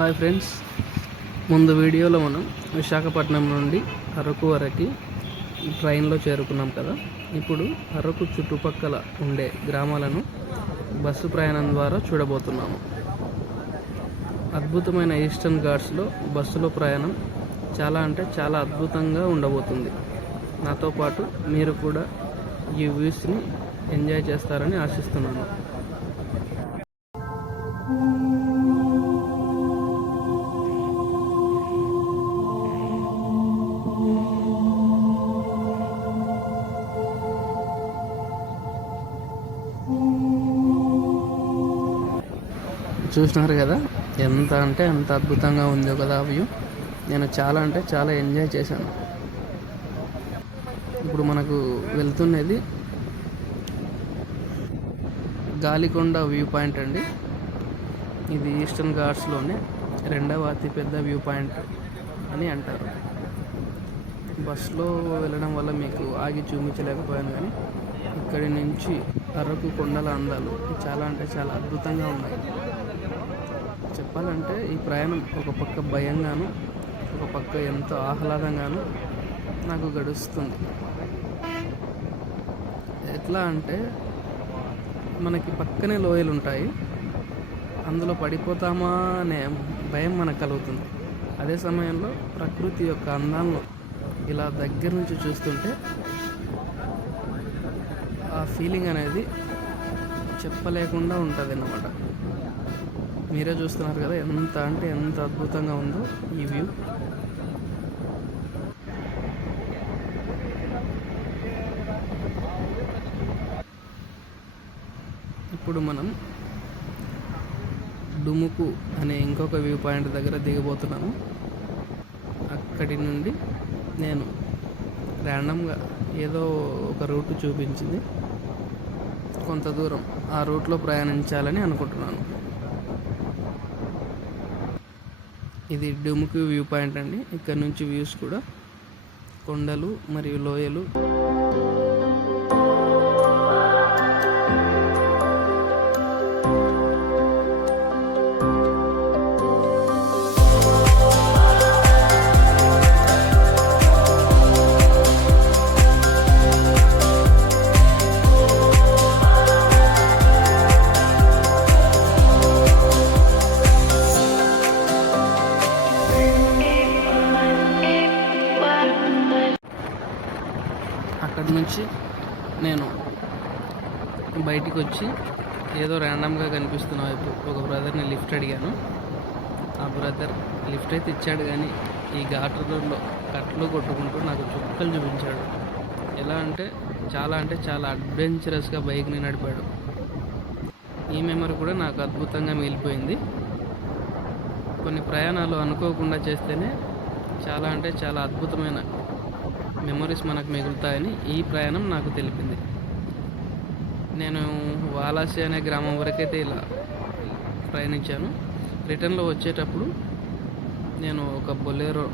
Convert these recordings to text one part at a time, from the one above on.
Hi friends, ముందు వీడియోలో మనం విశాఖపట్నం నుండి అరకు వరకు ట్రైన్లో చేరుకున్నాం కదా. ఇప్పుడు అరకు చుట్టుపక్కల ఉండే గ్రామాలను బస్సు ప్రయాణం ద్వారా చూడబోతున్నాము. అద్భుతమైన ఈస్టర్న్ ఘాట్స్లో బస్సులో ప్రయాణం చాలా అద్భుతంగా ఉండబోతుంది. నాతో పాటు మీరు కూడా ఈ వ్యూస్ని ఎంజాయ్ చేస్తారని ఆశిస్తున్నాను. చూసినారు కదా, ఎంత అద్భుతంగా ఉందో కదా వ్యూ. నేను చాలా ఎంజాయ్ చేశాను. ఇప్పుడు మనకు వెళ్తున్నది గాలికొండ వ్యూ పాయింట్ అండి. ఇది ఈస్టర్న్ ఘాట్స్లోనే రెండవ అతిపెద్ద వ్యూ పాయింట్ అని అంటారు. బస్సులో వెళ్ళడం వల్ల మీకు ఆగి చూపించలేకపోయాను, కానీ ఇక్కడి నుంచి అరకు కొండల అందాలు చాలా అద్భుతంగా ఉన్నాయి. చెప్పాలంటే ఈ ప్రయాణం ఒక పక్క భయంగాను, ఒక పక్క ఎంతో ఆహ్లాదంగాను నాకు గడుస్తుంది. ఎట్లా అంటే మనకి పక్కనే లోయలు ఉంటాయి, అందులో పడిపోతామా అనే భయం మనకు కలుగుతుంది. అదే సమయంలో ప్రకృతి యొక్క అందాలను ఇలా దగ్గర నుంచి చూస్తుంటే ఆ ఫీలింగ్ అనేది చెప్పలేకుండా ఉంటుంది అన్నమాట. మీరే చూస్తున్నారు కదా, ఎంత అద్భుతంగా ఉందో ఈ వ్యూ. ఇప్పుడు మనం డుముకు అనే ఇంకొక వ్యూ పాయింట్ దగ్గర దిగబోతున్నాము. అక్కడి నుండి నేను ర్యాండమ్గా ఏదో ఒక రూట్ చూపించింది, కొంత దూరం ఆ రూట్లో ప్రయాణించాలని అనుకుంటున్నాను. ఇది డుముకు వ్యూ పాయింట్ అండి. ఇక్కడ నుంచి వ్యూస్ కూడా కొండలు మరియు లోయలు. అక్కడి నుంచి నేను బయటికి వచ్చి ఏదో ర్యాండమ్గా కనిపిస్తున్న వైపు ఒక బ్రదర్ని లిఫ్ట్ అడిగాను. ఆ బ్రదర్ లిఫ్ట్ అయితే ఇచ్చాడు, కానీ ఈ ఘాట్ రోడ్లో కట్లు కొట్టుకుంటూ నాకు చుక్కలు చూపించాడు. ఎలా అంటే చాలా అడ్వెంచరస్గా బైక్ని నడిపాడు. ఈ మెమరీ కూడా నాకు అద్భుతంగా మిగిలిపోయింది. కొన్ని ప్రయాణాలు అనుకోకుండా చేస్తేనే చాలా అద్భుతమైన మెమరీస్ మనకు మిగులుతాయని ఈ ప్రయాణం నాకు తెలిపింది. నేను వాలాసి అనే గ్రామం వరకైతే ఇలా ప్రయాణించాను. రిటర్న్లో వచ్చేటప్పుడు నేను ఒక బొలెరో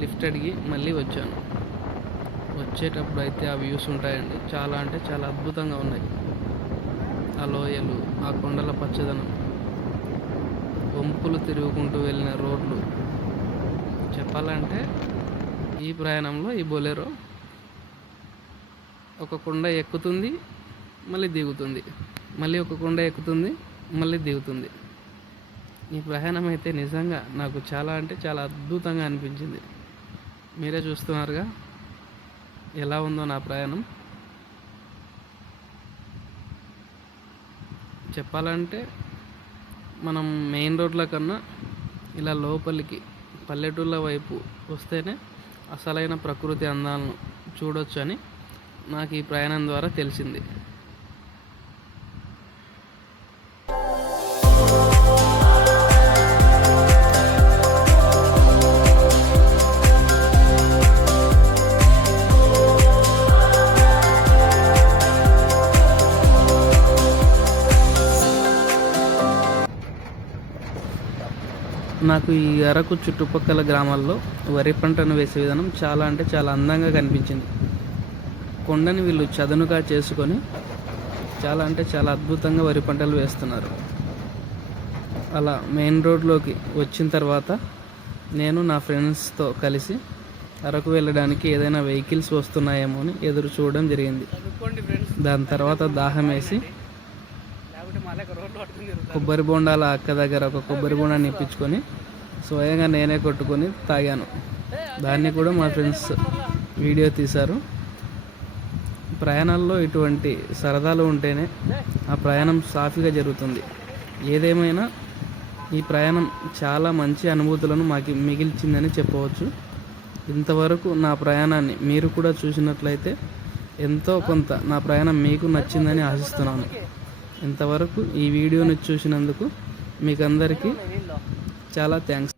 లిఫ్ట్ అడిగి మళ్ళీ వచ్చాను. వచ్చేటప్పుడు అయితే ఆ వ్యూస్ ఉంటాయండి, చాలా అద్భుతంగా ఉన్నాయి. ఆ లోయలు, ఆ కొండల పచ్చదనం, వంపులు తిరుగుకుంటూ వెళ్ళిన రోడ్లు. చెప్పాలంటే ఈ ప్రయాణంలో ఈ బొలెరో ఒక కొండ ఎక్కుతుంది, మళ్ళీ దిగుతుంది, మళ్ళీ ఒక కొండ ఎక్కుతుంది, మళ్ళీ దిగుతుంది. ఈ ప్రయాణం అయితే నిజంగా నాకు చాలా అద్భుతంగా అనిపించింది. మీరే చూస్తున్నారుగా ఎలా ఉందో నా ప్రయాణం. చెప్పాలంటే మనం మెయిన్ రోడ్ల కన్నా ఇలా లోపలికి పల్లెటూళ్ళ వైపు వస్తేనే అసలైన ప్రకృతి అందాలను చూడొచ్చు అని నాకు ఈ ప్రయాణం ద్వారా తెలిసింది. నాకు ఈ అరకు చుట్టుపక్కల గ్రామాల్లో వరి పంటను వేసే విధానం చాలా అందంగా కనిపించింది. కొండని వీళ్ళు చదునుగా చేసుకొని చాలా అద్భుతంగా వరి పంటలు వేస్తున్నారు. అలా మెయిన్ రోడ్లోకి వచ్చిన తర్వాత నేను నా ఫ్రెండ్స్తో కలిసి అరకు వెళ్ళడానికి ఏదైనా వెహికల్స్ వస్తున్నాయేమో అని ఎదురు చూడడం జరిగింది. దాని తర్వాత దాహం వేసి కొబ్బరి బొండాల అక్క దగ్గర ఒక కొబ్బరి బొండాన్ని ఇప్పించుకొని స్వయంగా నేనే కొట్టుకొని తాగాను. దాన్ని కూడా మా ఫ్రెండ్స్ వీడియో తీశారు. ప్రయాణాల్లో ఇటువంటి సరదాలు ఉంటేనే ఆ ప్రయాణం సాఫీగా జరుగుతుంది. ఏదేమైనా ఈ ప్రయాణం చాలా మంచి అనుభూతులను మాకు మిగిల్చిందని చెప్పవచ్చు. ఇంతవరకు నా ప్రయాణాన్ని మీరు కూడా చూసినట్లయితే ఎంతో కొంత నా ప్రయాణం మీకు నచ్చిందని ఆశిస్తున్నాను. ఇంతవరకు ఈ వీడియోని చూసినందుకు మీకు అందరికీ చాలా థ్యాంక్స్.